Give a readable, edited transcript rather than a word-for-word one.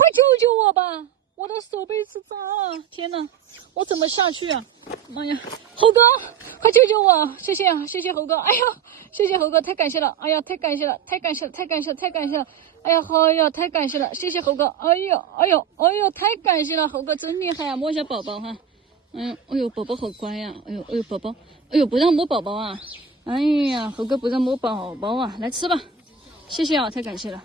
快救救我吧！我的手被吃脏了，天哪，我怎么下去啊？妈呀，猴哥，快救救我！谢谢啊，谢谢猴哥！哎呀，谢谢猴哥，太感谢了！哎呀，太感谢了，太感谢了，太感谢了，太感谢了！哎呀，好呀，太感谢了，谢谢猴哥！哎呦，哎呦，哎呦，太感谢了，猴哥真厉害啊！摸一下宝宝哈，哎呦，宝宝好乖呀、哎呦，哎呦，宝宝，哎呦，不让摸宝宝啊！哎呀，猴哥不让摸宝宝啊，来吃吧，谢谢啊，太感谢了。